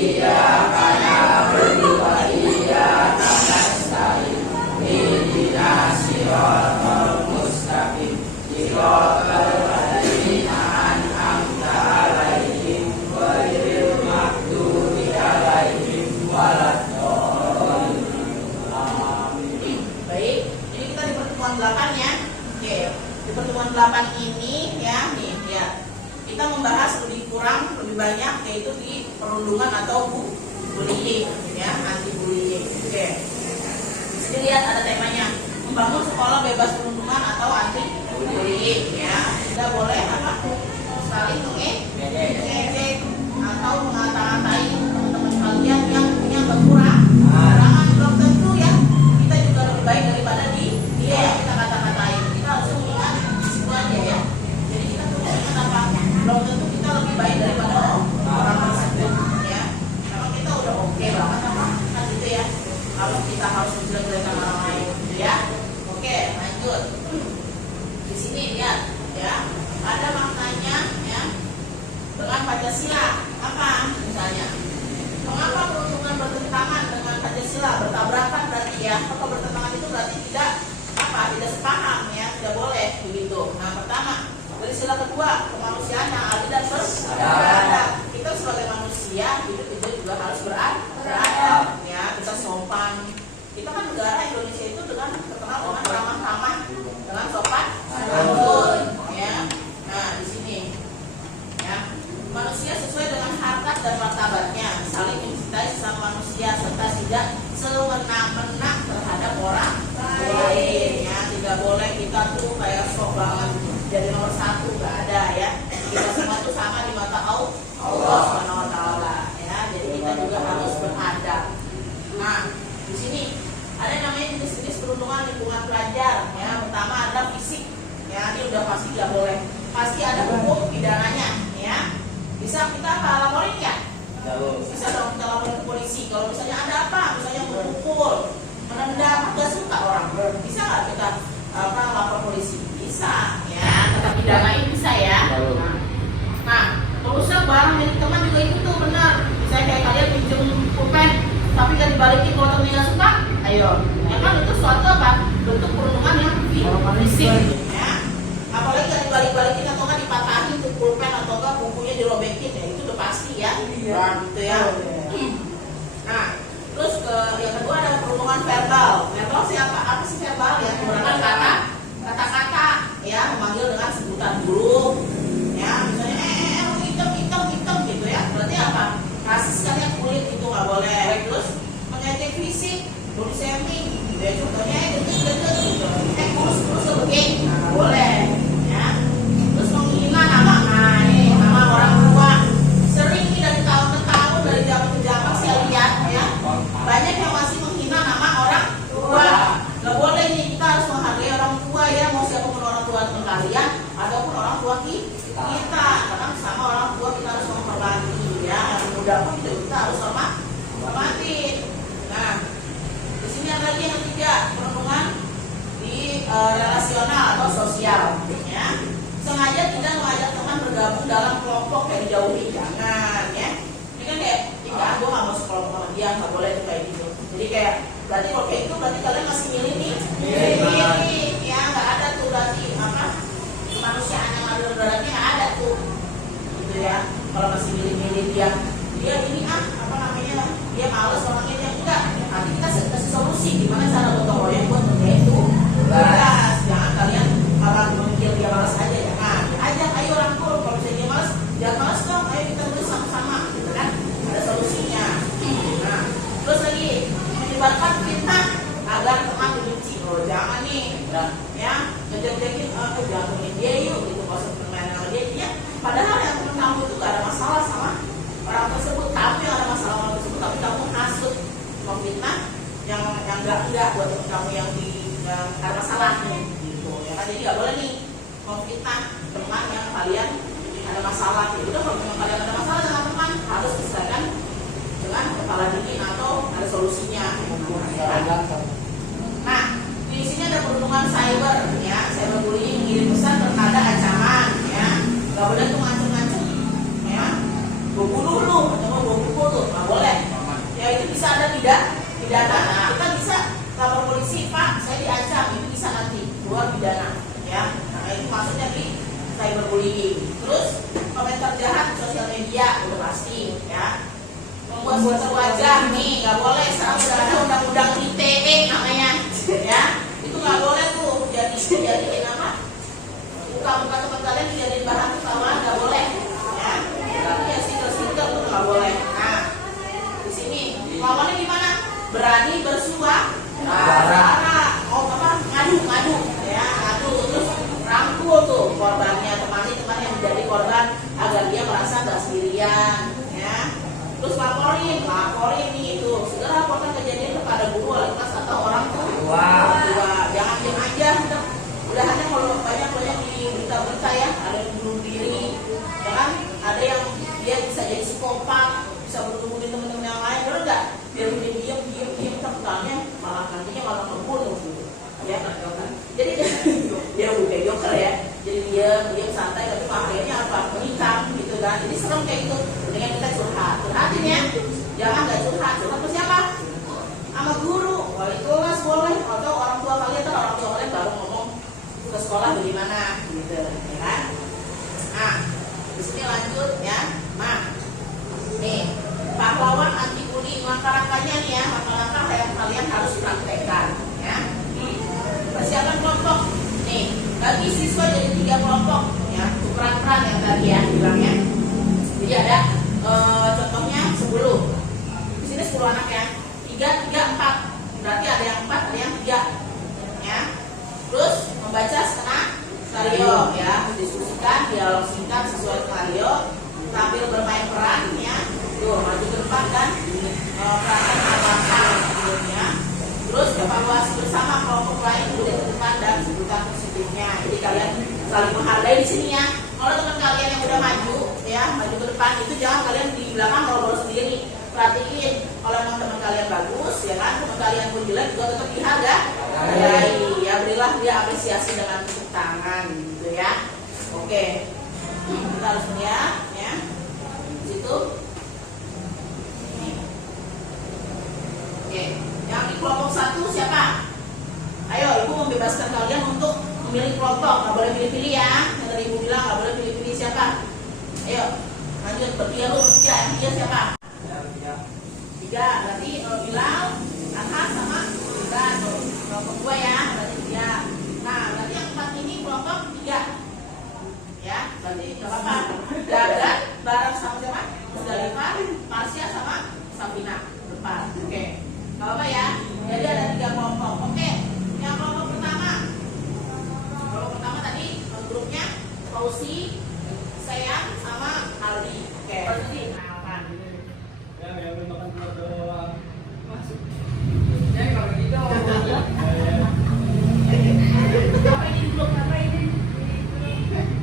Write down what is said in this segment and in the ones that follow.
iyyaka na'budu wa iyyaka nasta'in. Ihdinas siratal mustaqim. Siratal ladzina an'amta 'alaihim ghairil maghdubi 'alaihim waladdallin. Amin. Baik, ini kita di pertemuan 8 ya. Oke, di pertemuan 8 ini ya, nih ya. Kita membahas lebih banyak yaitu di perundungan atau bullying ya, anti bullying. Oke. Bisa dilihat ada temanya, membangun sekolah bebas perundungan atau anti bullying ya. Tidak boleh apa? Saling mengejek atau mengata-ngatai teman-teman kalian yang punya kekurangan. Belum tentu ya kita juga lebih baik daripada dia yang kita kata-katain. Kita harus mengingat itu aja ya. Jadi kita perlu ingat apa? Belum tentu kita lebih baik daripada orang tersebut ya. Kalau kita udah oke banget apa kan gitu ya. Kalau kita harus menjelek-jelekan orang lain ya. Oke, lanjut. Di sini lihat ya. Ada maknanya ya. Dengan Pancasila apa misalnya? Mengapa perundungan bertentangan dengan Pancasila? Bertabrakan berarti ya. Kalau bertentangan itu berarti tidak sepaham ya, tidak boleh begitu. Nah, pertama, dari sila kedua, kemanusiaan yang adil dan beradab. Kita sebagai manusia hidup itu juga harus beradab ya, kita sopan. Kita kan negara Indonesia itu terkenal dengan ramah-ramah, dengan sopan santun ya. Nah, di sini ya. Manusia sesuai dengan harkat dan martabatnya, saling mencintai sesama manusia serta tidak sewenang-wenang terhadap orang lain ya. Tidak boleh kita tuh kayak sok banget jadi nomor satu, nggak ada ya. Kita semua tuh sama di mata Allah Subhanahu wa Ta'ala ya. Jadi kita juga harus beradab. Nah, di sini ada yang namanya jenis-jenis perundungan lingkungan pelajar ya. Pertama ada fisik ya, ini udah pasti nggak boleh. Pasti ada hukum pidananya ya. Bisa kita laporin ya? Bisa dong kita laporin ke polisi. Kalau misalnya ada apa, misalnya memukul, menendang, nggak suka orang, bisa nggak kita lapor polisi? Bisa ya, tetap pidanain bisa ya. Nah, merusak barang milik teman juga itu tuh benar. Misalnya kayak kalian pinjam pulpen tapi nggak dibalikin kalau temennya nggak suka, ayo ya kan itu suatu apa? Bentuk perundungan yang fisik ya. Apalagi nggak dibalik-balikin atau nggak dipatahin tuh pulpen atau nggak bukunya dirobekin ya, itu udah pasti ya. Gitu ya. Nah, terus yang kedua ada perundungan verbal. Verbal siapa? Apa sih verbal ya? Menggunakan kata-kata ya, memanggil dengan sebutan buruk ya, misalnya hitam gitu ya. Berarti apa? Kasih sekalian kulit itu nggak boleh. Terus mengejek fisik, body shaming ya, contohnya gendut gitu, kurus begini, nggak boleh ya. Terus menghina nama orang tua, sering nih dari tahun ke tahun, dari zaman ke zaman saya lihat ya, banyak yang masih menghina nama orang tua. Nggak boleh nih, kita harus menghargai orang tua ya, mau siapapun orang tua teman kalian ataupun orang tua kita, karena sama orang tua kita harus menghormati ya. Yang muda pun kita harus hormatin. Nah, di sini ada lagi yang ketiga, perundungan di relasional atau sosial ya. Sengaja tidak mengajak teman bergabung dalam kelompok yang dijauhi, jangan ya. Ini kan kayak gue nggak mau sekelompok sama dia, nggak boleh tuh kayak gitu. Jadi kayak berarti kalau kayak itu berarti kalian masih milih nih ya, nggak ada tuh berarti apa, kemanusiaan yang ada berarti nggak ada tuh gitu ya. Kalau masih milih dia ini apa namanya, dia males orangnya, dia enggak. Nanti kita kasih solusi gimana cara gotong royong buat kerja itu. Jangan kalian memikir dia malas aja, jangan. Ajak ayo rangkul, kalau misalnya dia malas, jangan malas dong, ayo kita tulis sama-sama gitu kan. Ada solusinya. Nah, terus lagi menyebarkan fitnah agar teman dibenci. Oh, jangan nih ya, ngejek-jekin jangan dia yuk gitu, kalau permainan sama dia. Padahal yang teman kamu itu gak ada masalah sama orang tersebut, kamu yang ada masalah sama orang tersebut, tapi kamu hasut, memfitnah yang enggak buat teman kamu yang ada masalahnya gitu ya kan. Jadi nggak boleh nih memfitnah teman yang kalian ada masalah gitu. Udah, kalau memang kalian ada masalah dengan teman, harus diselesaikan dengan kepala dingin atau ada solusinya. Nah, di sini ada perundungan cyber ya, cyberbullying, ngirim pesan bertanda ancaman ya. Gak boleh tuh ngancem-ngancem ya, gue bunuh lu atau gue pukul tuh, gak boleh. foto wajah nih nggak boleh. Sekarang udah ada undang-undang ITE namanya, ya. Itu nggak boleh tuh jadi apa? Muka-muka teman kalian dijadiin bahan utama, nggak boleh, ya. Tapi ya stiker-stiker tuh nggak boleh. Nah, di sini lawannya gimana? Berani bersuara, ngadu, ya, ngadu terus rangkul tuh korbannya, temani teman yang menjadi korban agar dia merasa nggak sendirian, ya. Terus laporin nih itu, segera laporkan kejadian kepada guru, wali kelas atau orang tua. Jangan diam aja. Udah hanya kalau banyak di berita-berita ya, ada yang bunuh diri, ya kan? Ada yang dia bisa jadi psikopat, bisa bertemu teman-teman yang lain, benar nggak? Biar dia diam, terkenalnya malah nantinya malah membunuh, ya. Jadi dia bukan joker ya. Jadi dia santai tapi akhirnya apa? Menikam gitu kan. Jadi serem kayak gitu. Mendingan kita curhatin ya. Jangan nggak curhat ke siapa? Sama guru, wali kelas boleh, atau orang tua kalian, atau orang tua kalian baru ngomong ke sekolah bagaimana gitu, ya kan? Nah, di sini lanjut ya, nih pahlawan anti bullying, langkah-langkahnya nih ya, langkah-langkah yang kalian harus praktekkan, ya. Persiapan kelompok, nih bagi siswa jadi 3 kelompok, ya, tukeran peran yang tadi ya bilangnya. Jadi ada contohnya 10, di sini 10 anak ya, 3, 4, berarti ada yang 4, ada yang 3, ya. Terus membaca setengah skenario, ya, diskusikan dialog singkat sesuai skenario, sambil bermain peran, ya, tuh maju ke depan dan peran alasan sebelumnya. Terus evaluasi bersama kelompok lain udah ke depan dan sebutkan positifnya. Jadi kalian saling menghargai di sini ya. Kalau teman kalian yang udah maju, ya, maju ke depan, itu jangan kalian di belakang ngobrol sendiri. Perhatiin kalau memang teman kalian bagus, ya kan, teman kalian pun jelek juga tetap dihargai, ya, berilah dia apresiasi dengan tepuk tangan, gitu ya. Oke, kita harus melihat, ya, di situ. Oke, yang di kelompok 1 siapa? Ayo, ibu membebaskan kalian untuk memilih kelompok, nggak boleh pilih-pilih ya. Yang tadi ibu bilang nggak boleh pilih-pilih siapa. Ayo, lanjut berdialog bertiga. Yang dia siapa? 3, berarti Bilal, Anhar sama Bilal. Kelompok 2 ya, berarti 3. Nah, berarti yang 4 ini kelompok 3. Ya, berarti nggak apa-apa. Dadan bareng sama siapa? Musdalifah, Marsya sama Sabina depan. Oke, nggak apa-apa ya. Jadi ada 3 kelompok. Oke, yang kelompok pertama. Kelompok pertama tadi grupnya Fauzi, Sayang sama Aldi. Oke, Fauzi, kenalkan. Ya belum makan telur doang. Masuk. Ya kalau gitu. Apa ini dulu?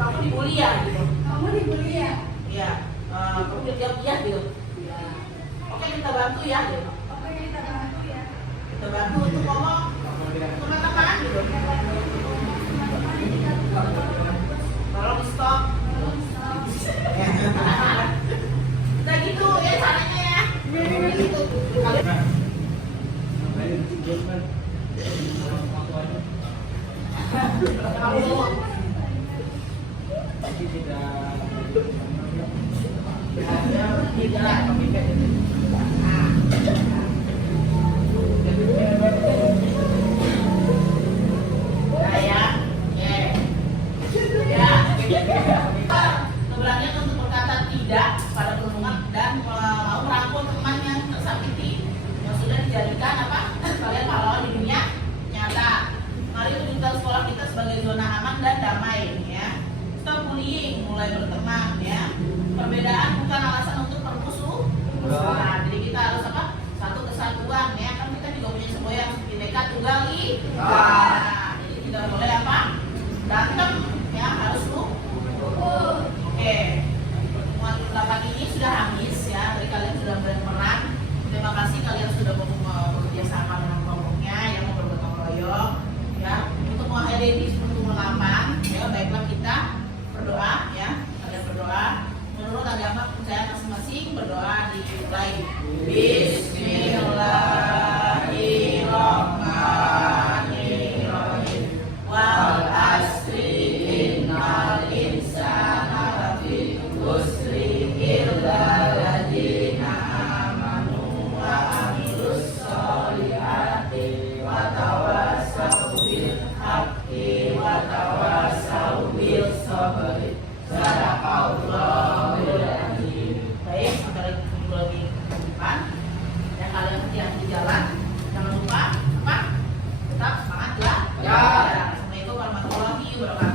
Kamu dibully ya gitu? Kamu dibully ya? Iya. Kamu diam-diam gitu? Iya. Oke, kita bantu ya gitu. Oke, kita bantu ya. Kita bantu untuk ngomong teman-teman gitu. Tolong di stop. Kita gitu ya caranya ya. Gitu. Kamu tidak. Keberanian untuk berkata tidak pada perundungan dan mau merangkul teman yang tersakiti yang sudah dijadikan apa kalian pahlawan di dunia nyata. Mari tunjukkan sekolah kita sebagai zona aman dan damai, ya. Stop bullying, mulai berteman, ya. Perbedaan bukan alasan untuk permusuhan. Jadi kita harus apa? Satu kesatuan, ya. Kan kita juga punya semboyan Bhinneka Tunggal Ika. Jadi tidak boleh apa? Berantem, ya, harus rukun. Oke. Pertemuan 8 ini sudah habis, ya. Dari kalian sudah berperan. Terima kasih kalian sudah bekerja sama dengan kelompoknya, yang mau bergotong royong, ya. Untuk mengakhiri di pertemuan 8, ya, baiklah kita berdoa, ya. Kalian berdoa menurut agama percaya masing-masing. Berdoa dimulai. Bismillahirrahmanirrahim. Wal asri innal insana lafi khusri illa alladziina amanu Assalamualaikum warahmatullahi wabarakatuh.